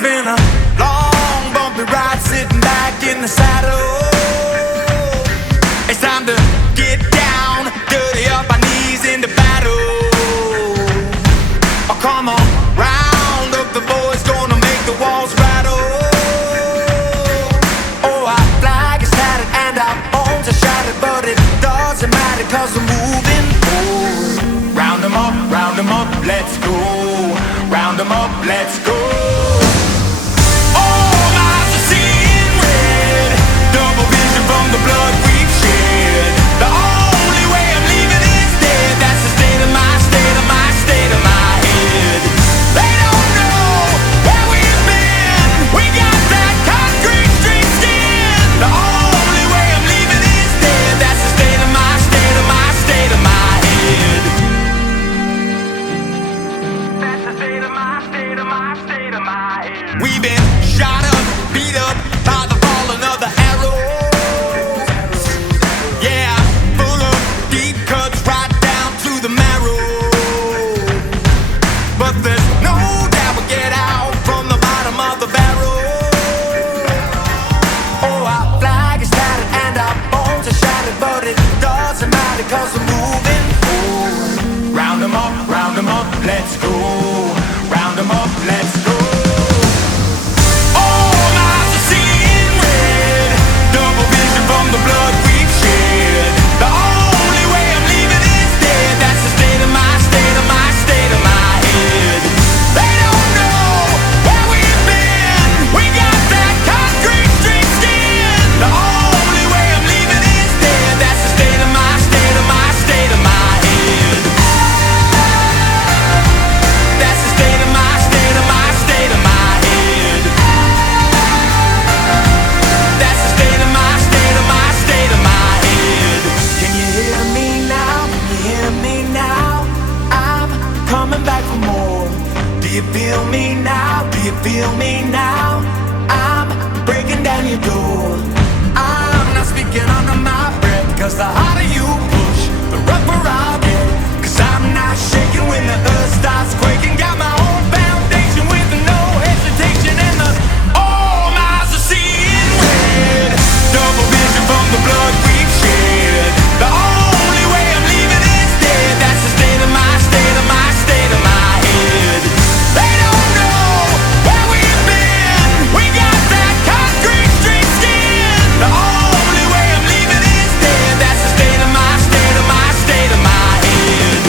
It's been a long, bumpy ride sitting back in the saddle. It's time to get down, dirty up our knees into battle. Oh, come on, round up the boys, gonna make the walls rattle. Oh, our flag is tattered and our bones are shattered, but it doesn't matter 'cause we're moving forward. Round 'em up, let's go. Round 'em up, let's go. We've been shot up, beat up by the falling of the arrows. Yeah, full of deep cuts right down to the marrow. But there's no doubt we'll get out from the bottom of the barrel. Oh, our flag is tattered and our bones are shattered, but it doesn't matter 'cause we're moving forward. Round 'em up, let's go. Round 'em up, let's go. Do you feel me now? Do you feel me now? I'm breaking down your door. I'm not speaking under my breath, 'cause the harder you push, the rougher I'll get. 'Cause I'm not shaking when the earth starts quaking. Got my own foundation with no hesitation, and the all my eyes are seeing red. Double vision from the blood we've shed. The only way I'm leaving is dead. That's the state of my state of my state of my head. They don't know where we've been. We got that concrete street skin. The only way I'm leaving is dead. That's the state of my state of my state of my head.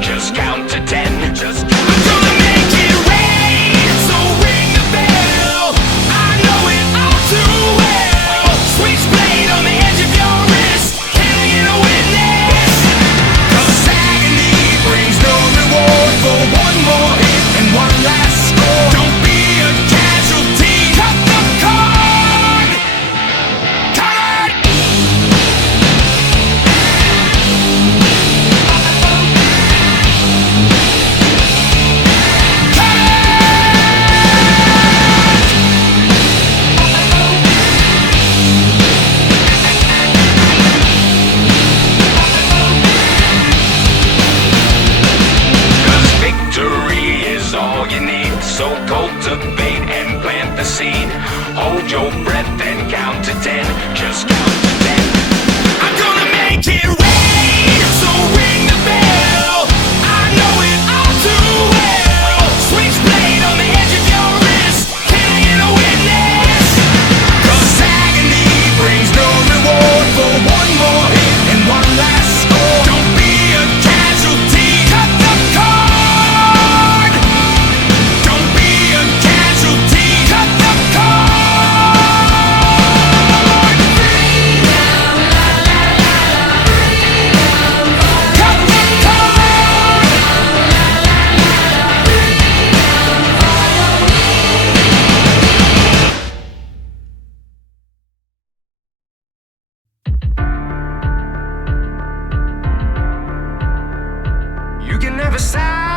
Just count to 10. I'm gonna make it rain, so ring the bell. I know it all too well. Switchblade on the edge of your wrist, killing a witness. 'Cause agony brings no reward for one more hit and one last score. Don't be a casualty, cut the cord. Cut it! Victory is all you need, so cultivate and plant the seed. Hold your breath and count to 10. Just count to 10. I'm gonna make it rain, so ring the bell. I know it all too well. Switchblade on the edge of your wrist, killing a witness. 'Cause agony brings no reward for one more hit and one last score. Don't be a casualty, cut the cord. Don't be a casualty, cut the cord. Freedom, la la la la. Freedom, cut the cord. La la la la. Freedom, follow me. You can never sigh